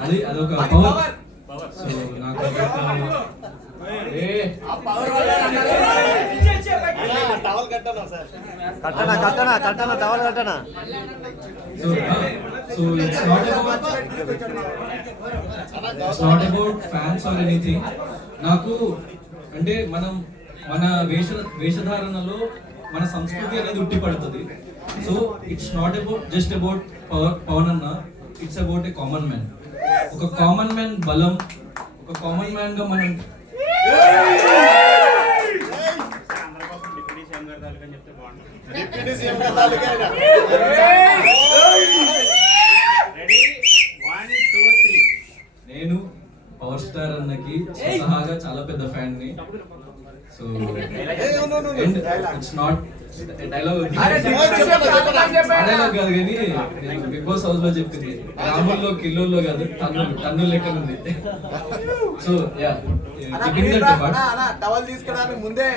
అది అదొక power so నాకు అదొక- ఏ కట్టనా కట్టనా కట్టనా towel కట్టనా so so it's not about it's not about fans or anything నాకు అంటే మనం మన వేష వేషధారణలో మన సంస్కృతి అనేది ఉట్టి పడుతుంది so it's not about just about Pavan అన్న it's about a common man ఒక కామన్ మ్యాన్ బలం ఒక కామన్ మ్యాన్గా మనం అందరి డిప్యూటీ సీఎం గారి పవర్ స్టార్ అన్నకి స్వతహాగా చాలా పెద్ద ఫ్యాన్ని. So it's not dialogue dialogue కాదు కానీ నేను బిగ్ బాస్ హౌస్లో చెప్పింది. రాముల్లో కిల్లుల్లో కాదు టన్నులు టన్నుల లెక్కన ఉంది సో యా ముందే